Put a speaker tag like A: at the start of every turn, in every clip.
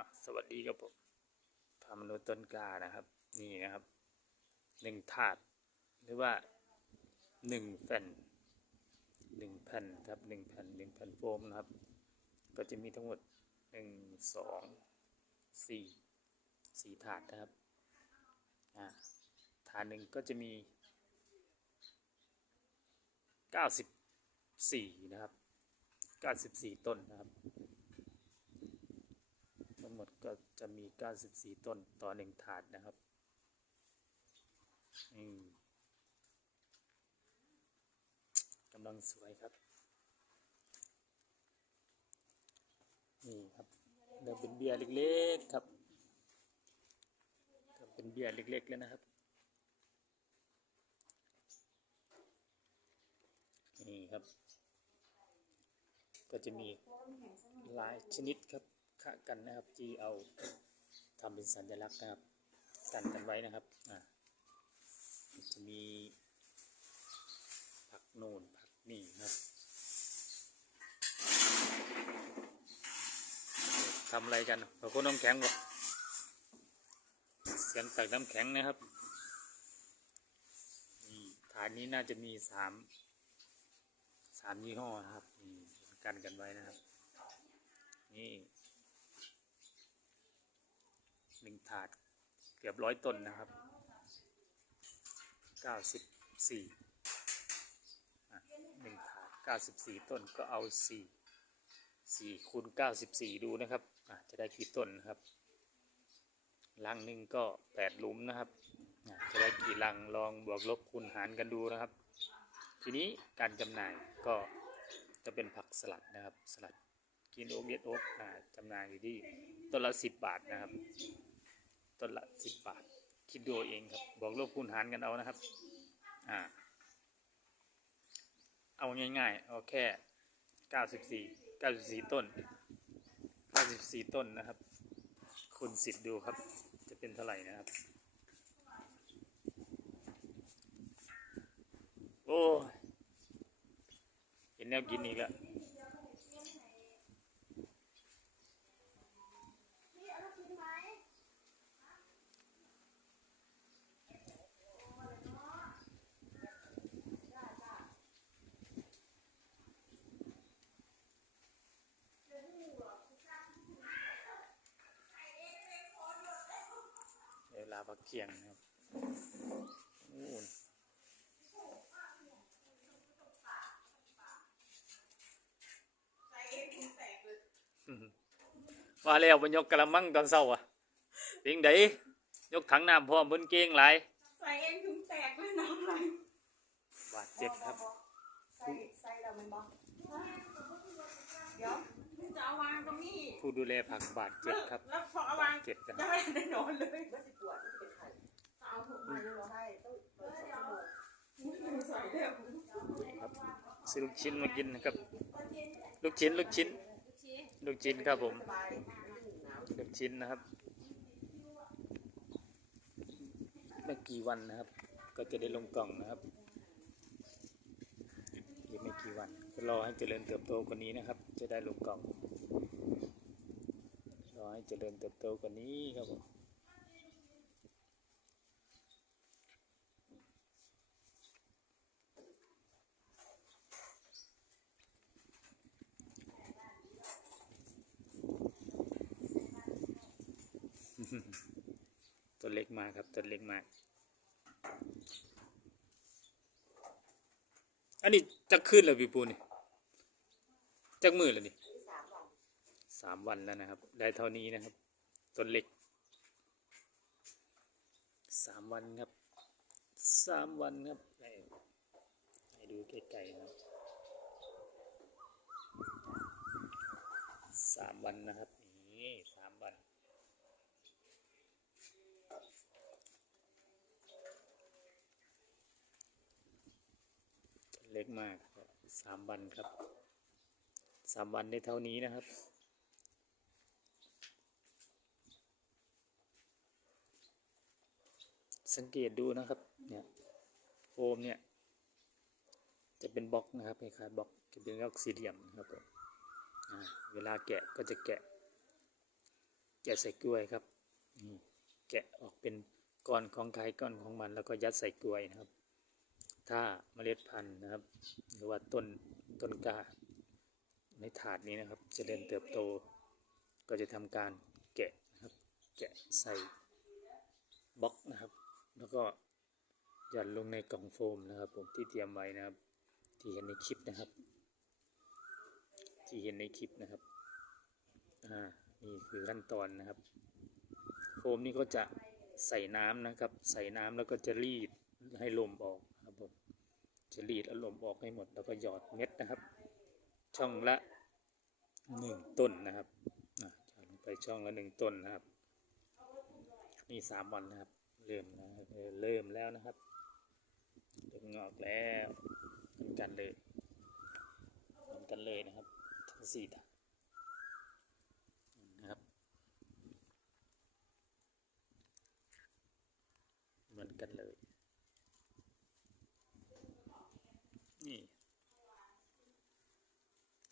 A: อะสวัสดีครับผมพามนุษย์ต้นก้านะครับ นี่นะครับหนึ่งถาด หรือว่าหนึ่งแผ่นหนึ่งแผ่นครับหนึ่งแผ่นหนึ่งแผ่นโฟมนะครับ ก็จะมีทั้งหมดหนึ่งสองสี่สี่ถาดนะครับอ่าถาดหนึ่งก็จะมีเก้าสิบสี่นะครับเก้าสิบสี่ต้นนะครับ ทั้งหมดก็จะมี 94 ต้นต่อหนึ่งถาดนะครับอืมกำลังสวยครับ นี่ครับเริ่มเป็นเบียร์เล็กๆครับเริ่มเป็นเบียร์เล็กๆแล้วนะครับ นี่ครับ ก็จะมีหลายชนิดครับ คะกันนะครับที่เอาทำเป็นสัญลักษณ์นะครับ กันกันไว้นะครับอ่าจะมีผักโน่นผักนี่นะครับทำอะไรกันเราคนน้ำแข็งบ่เสียงตักน้ำแข็งนะครับนี่ฐานนี้น่าจะมีสามสามยี่ห้อนะครับนี่กันกันไว้นะครับนี่ หนึ่งถาดเกือบร้อยต้นนะครับเก้าสิบสี่หนึ่งถาดเก้าสิบสี่ต้นก็เอาสี่สี่คูณเก้าสิบสี่ดูนะครับะจะได้กี่ต้นนะครับลังหนึ่งก็แปดหลุมนะครับะจะได้กี่ลังลองบวกลบคูณหารกันดูนะครับ ทีนี้การจำหน่ายก็จะเป็นผักสลัดนะครับสลัดกินโอ๊กเย็ดโอ๊กจำหน่ายอยู่ที่ต้นละสิบบาทนะครับ ต้นละสิบบาท คิดดูเองครับ บอกลบคูณหารกันเอานะครับ อ่า เอาง่ายๆ เอาแค่เก้าสิบสี่เก้าสิบสี่ต้นเก้าสิบสี่ต้นนะครับ คูณสิบดูครับ จะเป็นเท่าไหร่นะครับ โอ้ เห็นแนวกินอีกแล้ว พักเที่ยงนะครับนู่นว่าแล้วบนยกกระมังตอนเช้าอะปิงไดยกถังน้ำพร้อมบนเก่งหลาย
B: ใส่เองถึงแตกเลยน้ำไหล
A: บาดเจ็บครับ
B: ใส่ใส่แล้วมันบอกเดี๋ยวจะเอาวางตรงนี้
A: ผู้ดูแลผักบาดเจ็บครับ
B: แล้วพอเอาวาง
A: เจ็บกัน
B: จะไม่ได้นอนเลย
C: ไม่สิปวดไม่สิเป็นไข้
B: เอาถุงมาเลยเหรอ
C: ใช่ต้องเปิดสองชั่วโมง
B: ไม่ใส่แล้ว
A: ครับซื้อลูกชิ้นมากินนะครับ ลูกชิ้นลูกชิ้น ลูกชิ้นครับผม
C: สบายหนาว
A: ลูกชิ้นนะครับไม่กี่วันนะครับ ก็จะได้ลงกล่องนะครับอีกไม่กี่วันก็รอให้เจริญเติบโตกว่านี้นะครับ จะได้ลงกล่องร อให้เจริญเติบโตกว่านี้ครับผมตัวเล็กมากครับตัวเล็กมากอันนี้จะขึ้นแล้วพี่ปูนี่จักมือแล้วนี่
C: สามวัน
A: แล้วนะครับ ได้เท่านี้นะครับ ต้นเล็กสามวันครับสามวันครับให้ดูใกล้ๆนะครับสามวันนะครับนี่สามวันเล็กมากสามวันครับสามวันได้เท่านี้นะครับ สังเกตดูนะครับ เนี่ยโฟมเนี่ย จะเป็นบล็อกนะครับคล้ายๆบล็อกจะเป็นบล็อกสี่เหลี่ยมนะครับผมเวลาแกะก็จะแกะ แกะใส่กล้วยครับแกะออกเป็นก้อนของใครก้อนของมัน แล้วก็ยัดใส่กล้วยนะครับ ถ้าเมล็ดพันธุ์นะครับ หรือว่าต้นต้นกล้าในถาดนี้นะครับจเจริญเติบโต ก็จะทำการแกะนะครับ แกะใส่บล็อกนะครับ แล้วก็หย่อนลงในกล่องโฟมนะครับ ผมที่เตรียมไว้นะครับ ที่เห็นในคลิปนะครับ ที่เห็นในคลิปนะครับอ่านี่คือขั้นตอนนะครับ โฟมนี่ก็จะใส่น้ำนะครับ ใส่น้ำแล้วก็จะรีดให้ลมออกครับผมจะรีดอาลมออกให้หมด แล้วก็หยอดเม็ดนะครับ ช่องละหนึ่งต้นนะครับอะหยอดลงไปช่องละหนึ่งต้นนะครับ นี่สามวันนะครับ เริ่มนะเริ่มแล้วนะครับเริ่มงอกแล้วมือนกันเลยมือนกันเลยนะครับทั้งสี่ถานะครับเหมือนกันเลย นี่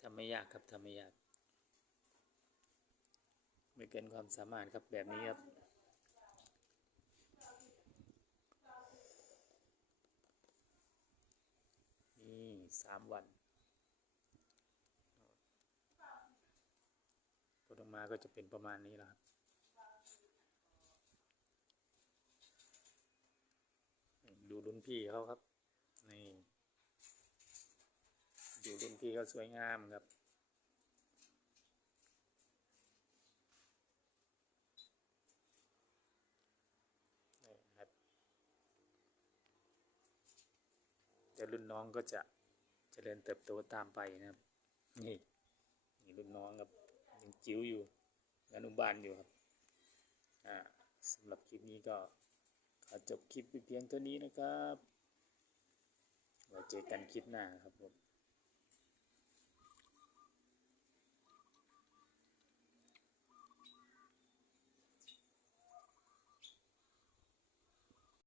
A: ทำไม่ยากครับทำไม่ยาก ไม่เกินความสามารถครับแบบนี้ครับ นี่สามวันผลออกมาก็จะเป็นประมาณนี้แล้วครับดูรุ่นพี่เขาครับ นี่ ดูรุ่นพี่เขาสวยงามครับ นี่ครับเดี๋ยวรุ่นน้ องก็จะเจริญเติบโตตามไปนะครับ นี่นี่รุ่นน้องครับยังจิ๋วอยู่อนุบาลอยู่ครับอ่าสำหรับคลิปนี้ก็ขอจบคลิปไปเพียงเท่านี้นะครับไว้เจอกันคลิปหน้าครับผม